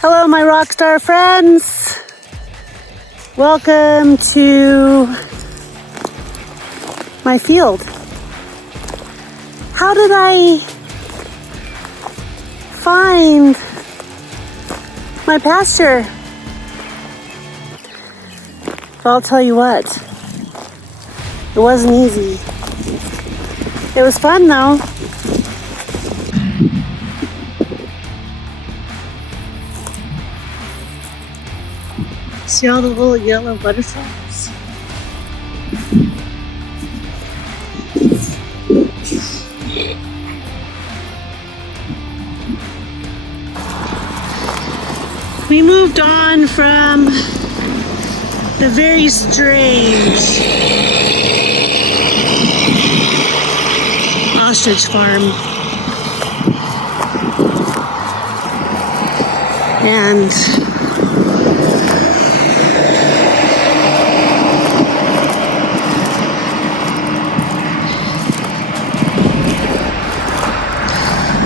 Hello, my rock star friends. Welcome to my field. How did I find my pasture? Well, I'll tell you what, it wasn't easy. It was fun though. See all the little yellow butterflies? We moved on from the very strange ostrich farm. And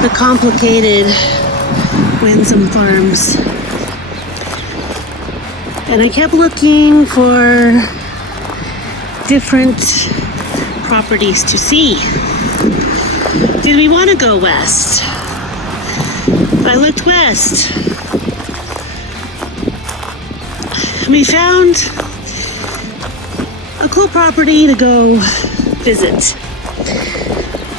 the complicated Winsome Farms. And I kept looking for different properties to see. Did we want to go west? I looked west. We found a cool property to go visit.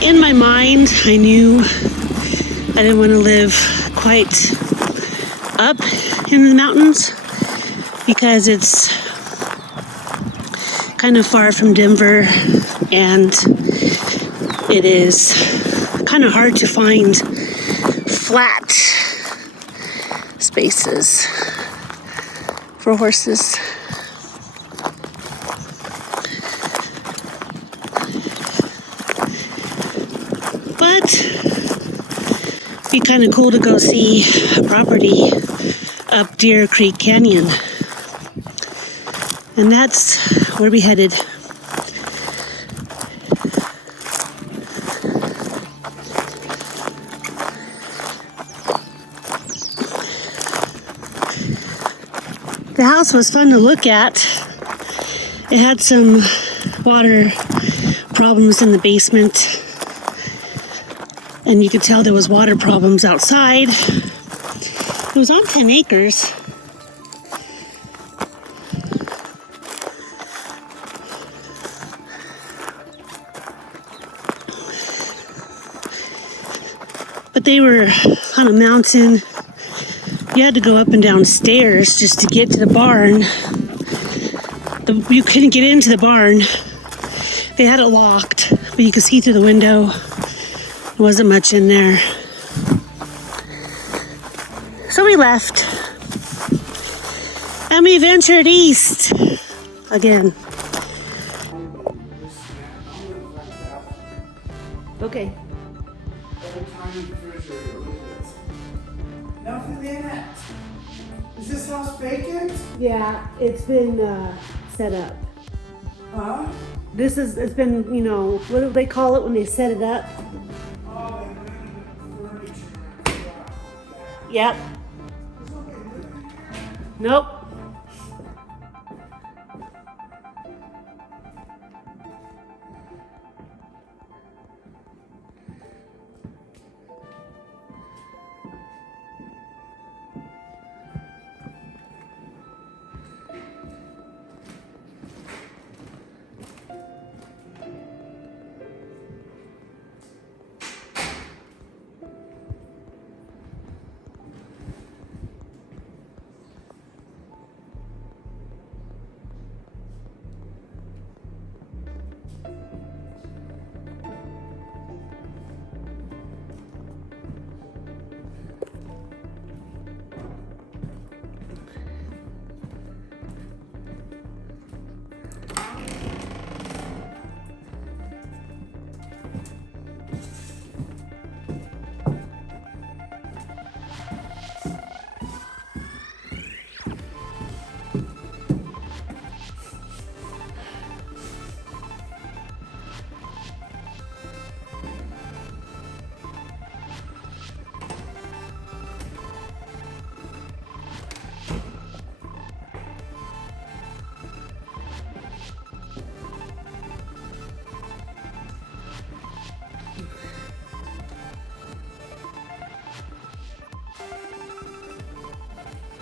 In my mind, I knew I didn't want to live quite up in the mountains because it's kind of far from Denver and it is kind of hard to find flat spaces for horses. But it'd be kind of cool to go see a property up Deer Creek Canyon. And that's where we headed. The house was fun to look at. It had some water problems in the basement. And you could tell there was water problems outside. It was on 10 acres. But they were on a mountain. You had to go up and down stairs just to get to the barn. You couldn't get into the barn. They had it locked, but you could see through the window. There wasn't much in there. So we left. And we ventured east again. Okay. Nothing in it. Is this house vacant? Yeah, it's been set up. Huh? It's been, what do they call it when they set it up? Oh, they rented furniture. Yep. Nope.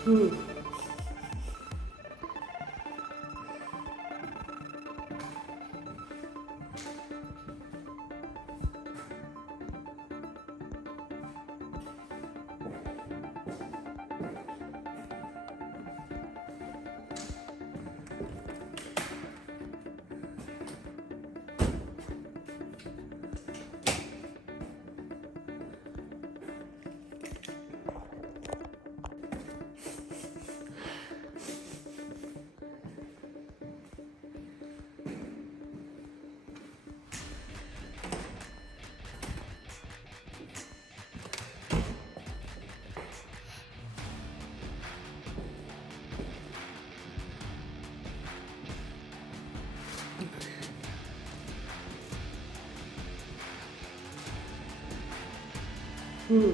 Hmm. Hmm.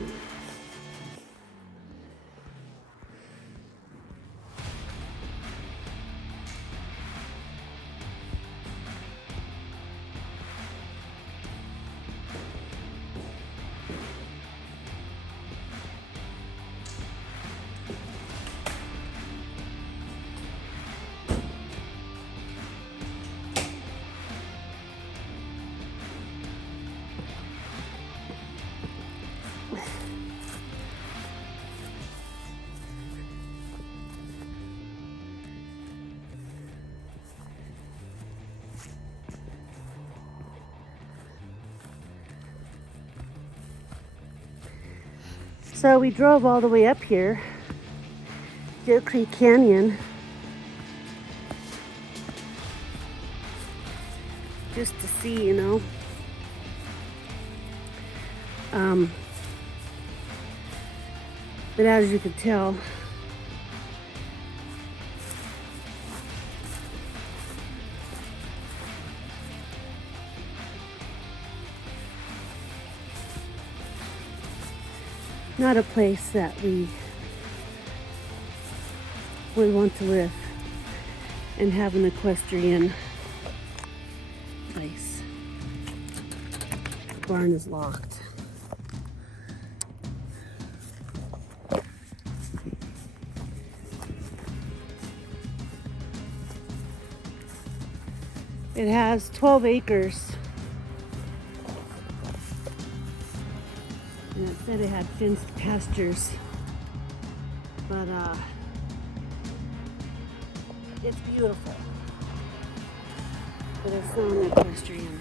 So we drove all the way up here, Deer Creek Canyon, just to see, you know. But as you could tell, not a place that we would want to live and have an equestrian place. The barn is locked. It has 12 acres. And it said it had fenced pastures. But it's beautiful. But it's not an equestrian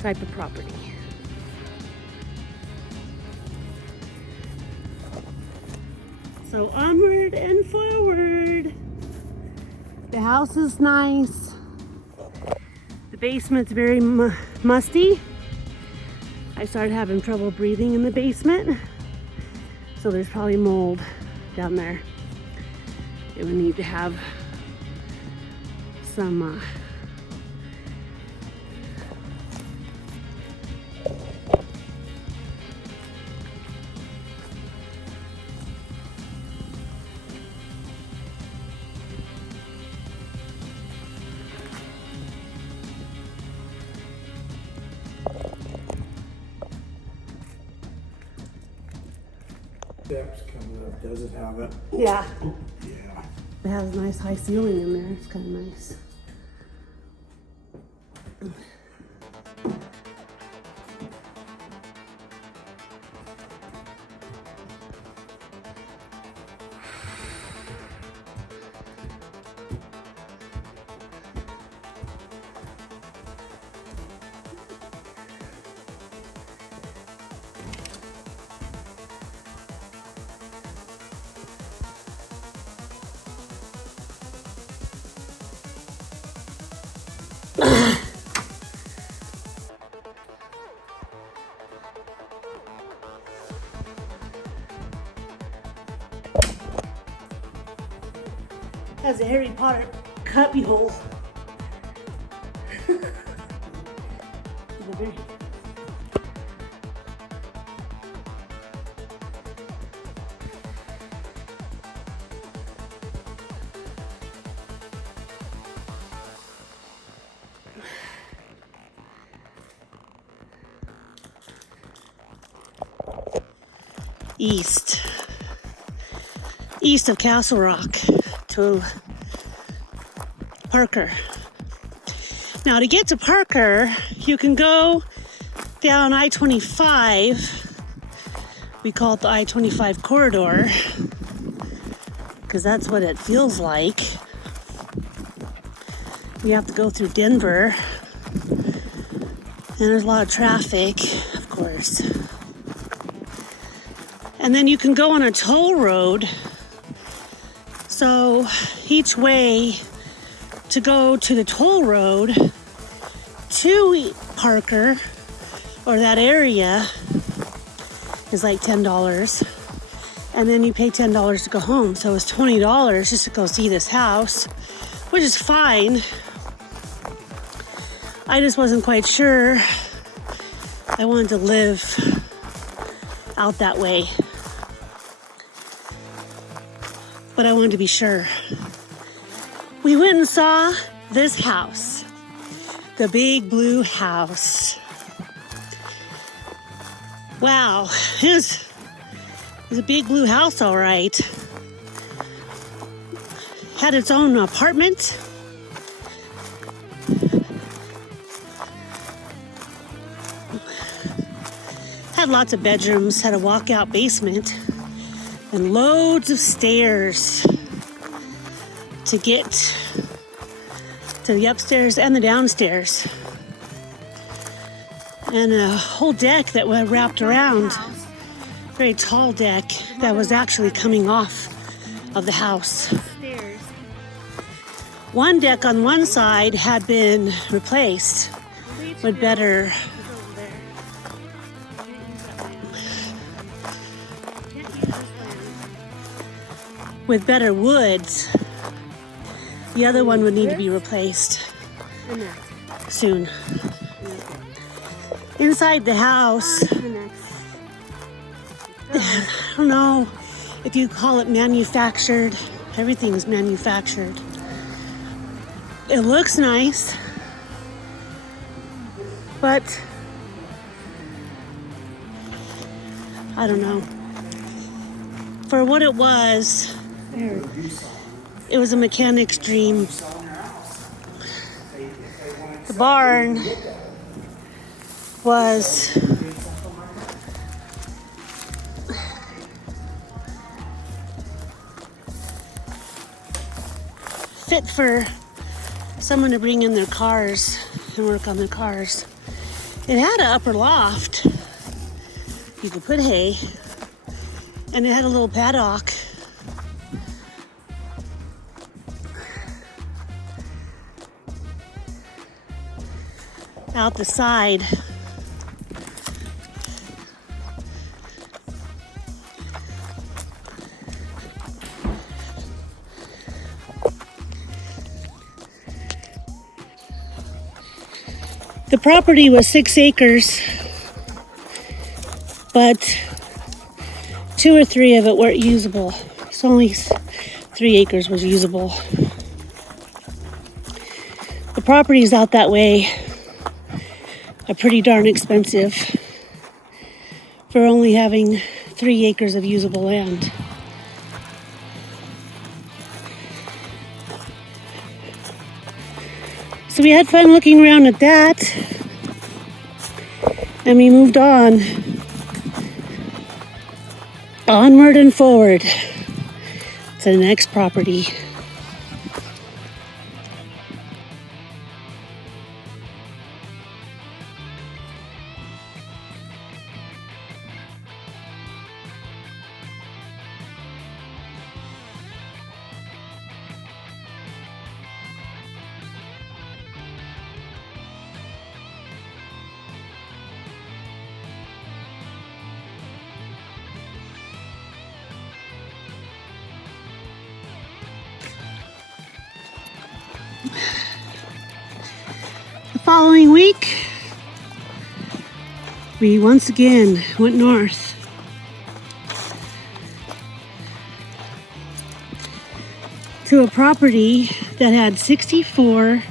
type of property. So onward and forward. The house is nice. The basement's very musty. I started having trouble breathing in the basement. So there's probably mold down there. It would need to have some steps coming up. Does it have it? yeah. Yeah. It has a nice high ceiling in there. It's kind of nice. Has a Harry Potter cubby hole. east of Castle Rock to Parker. Now to get to Parker, you can go down I-25. We call it the I-25 corridor because that's what it feels like. You have to go through Denver, and there's a lot of traffic, of course. And then you can go on a toll road. So each way to go to the toll road to Parker or that area is like $10. And then you pay $10 to go home. So it's $20 just to go see this house, which is fine. I just wasn't quite sure I wanted to live out that way. But I wanted to be sure. We went and saw this house, the big blue house. Wow, it was a big blue house, all right. Had its own apartment. Had lots of bedrooms, had a walkout basement, and loads of stairs to get to the upstairs and the downstairs. And a whole deck that was wrapped around, very tall deck that was actually coming off of the house. One deck on one side had been replaced with better woods. The other one would need to be replaced soon. Inside the house, I don't know if you call it manufactured. Everything is manufactured. It looks nice, but I don't know. For what it was a mechanic's dream. The barn was fit for someone to bring in their cars and work on their cars. It had an upper loft. You could put hay, and it had a little paddock. Out the side. The property was 6 acres, but 2 or 3 of it weren't usable. So only 3 acres was usable. The properties out that way are pretty darn expensive for only having 3 acres of usable land. So we had fun looking around at that, and we moved on. Onward and forward to the next property. The following week, we once again went north. To a property that had 64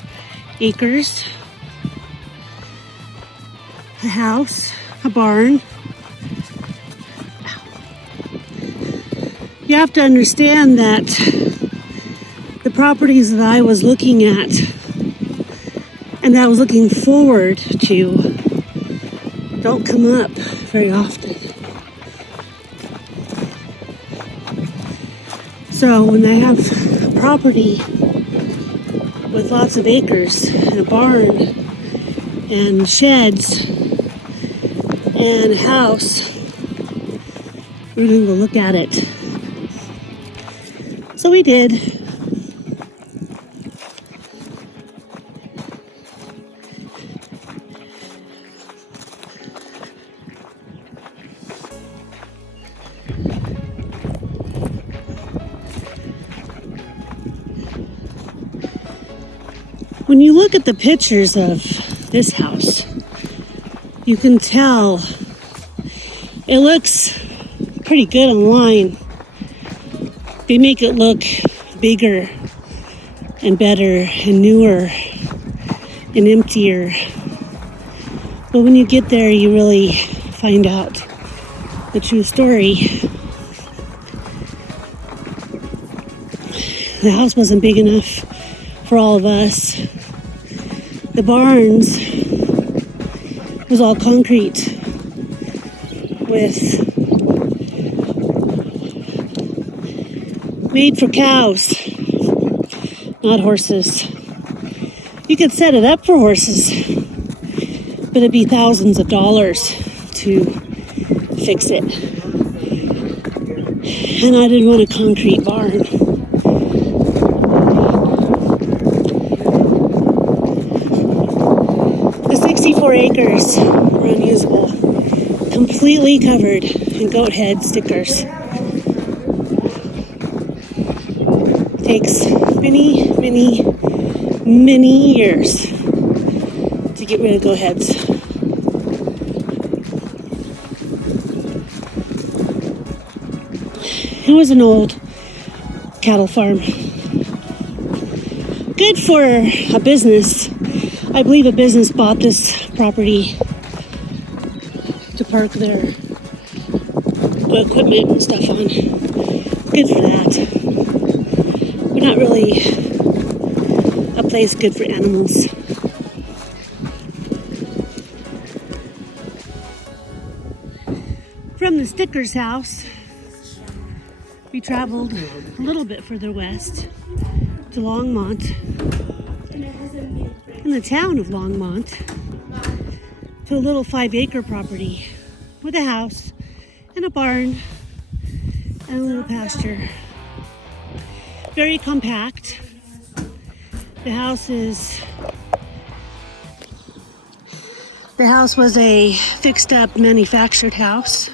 acres, a house, a barn, You have to understand that the properties that I was looking at and that I was looking forward to don't come up very often. So when they have a property with lots of acres and a barn and sheds and a house, we're gonna go look at it. So we did. When you look at the pictures of this house, you can tell it looks pretty good online. They make it look bigger and better and newer and emptier. But when you get there, you really find out the true story. The house wasn't big enough for all of us. The barns was all concrete with made for cows, not horses. You could set it up for horses, but it'd be thousands of dollars to fix it. And I didn't want a concrete barn. The 64 acres were unusable, completely covered in goat head stickers. Takes many years to get rid of goat heads. It was an old cattle farm. Good for a business. I believe a business bought this property to park their equipment and stuff on. Good for that. But not really a place good for animals. From the Sticker's house, we traveled a little bit further west to Longmont, in the town of Longmont, to a little 5-acre property with a house and a barn and a little pasture. Very compact. The house was a fixed up manufactured house.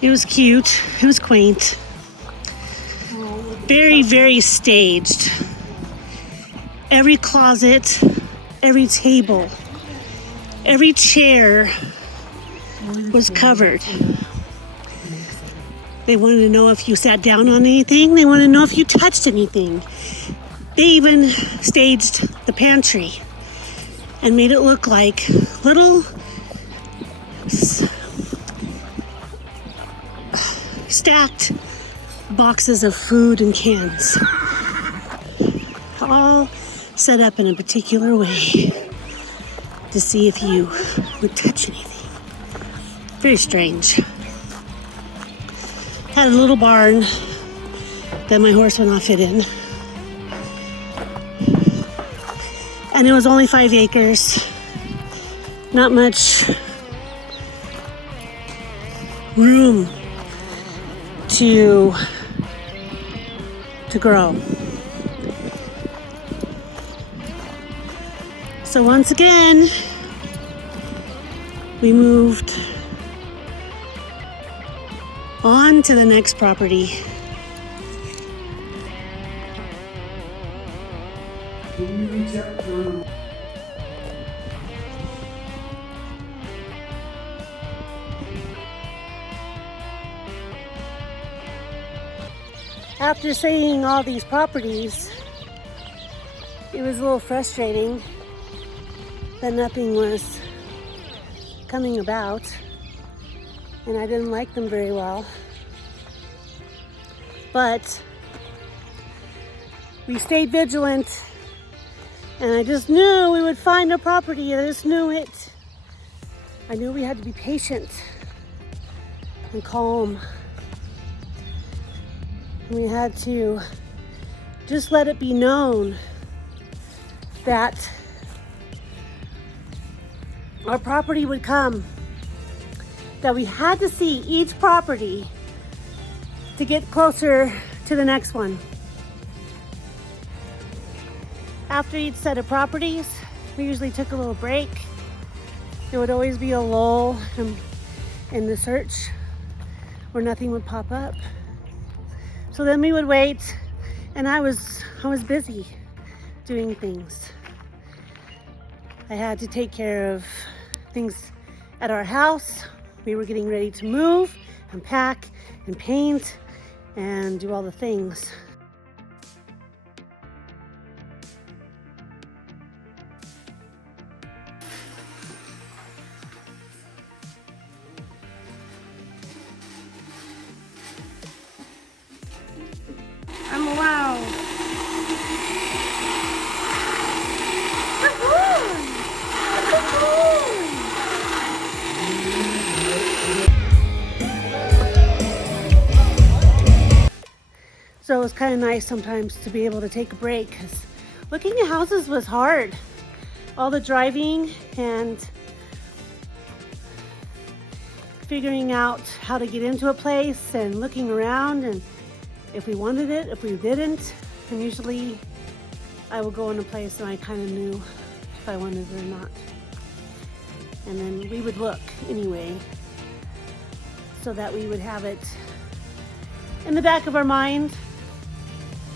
It was cute, it was quaint. Very staged. Every closet, every table, every chair was covered. They wanted to know if you sat down on anything. They wanted to know if you touched anything. They even staged the pantry and made it look like little stacked boxes of food and cans, all set up in a particular way to see if you would touch anything. Very strange. Had a little barn that my horse would not fit in. And it was only 5 acres. Not much room to grow. So once again, we moved on to the next property. After seeing all these properties, it was a little frustrating that nothing was coming about, and I didn't like them very well. But we stayed vigilant, and I just knew we would find a property. I just knew it. I knew we had to be patient and calm. And we had to just let it be known that our property would come, that we had to see each property to get closer to the next one. After each set of properties, we usually took a little break. There would always be a lull in the search where nothing would pop up. So then we would wait, and I was busy doing things. I had to take care of things at our house. We were getting ready to move and pack and paint and do all the things. I'm wow. So it was kind of nice sometimes to be able to take a break, because looking at houses was hard. All the driving and figuring out how to get into a place and looking around and if we wanted it, if we didn't. And usually I would go in a place and I kind of knew if I wanted it or not. And then we would look anyway, so that we would have it in the back of our mind,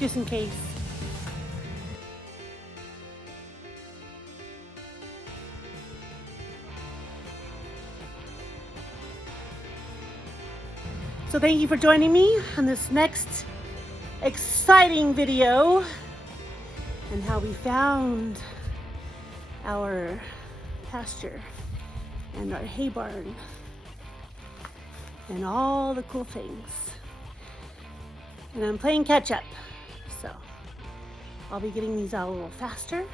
just in case. So thank you for joining me on this next exciting video and how we found our pasture and our hay barn and all the cool things. And I'm playing catch up, so I'll be getting these out a little faster.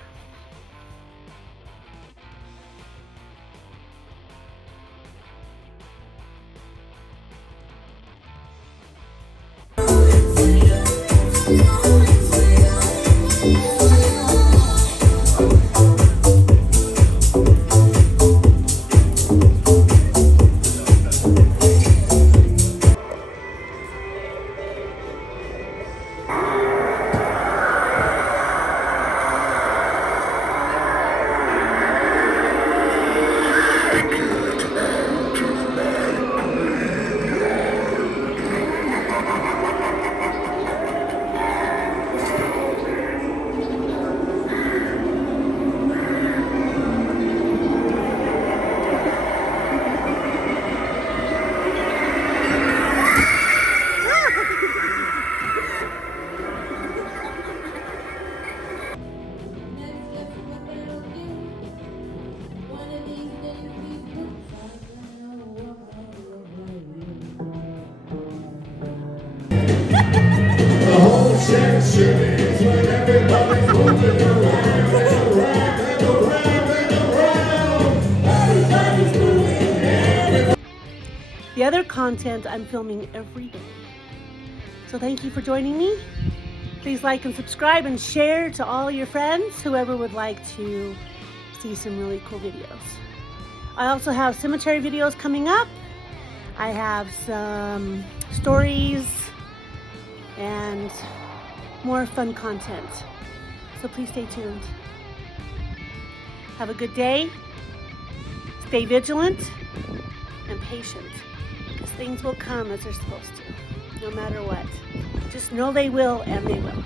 The other content I'm filming every day. So thank you for joining me. Please like and subscribe and share to all your friends, whoever would like to see some really cool videos. I also have cemetery videos coming up. I have some stories and more fun content. So please stay tuned. Have a good day. Stay vigilant and patient, because things will come as they're supposed to, no matter what. Just know they will, and they will.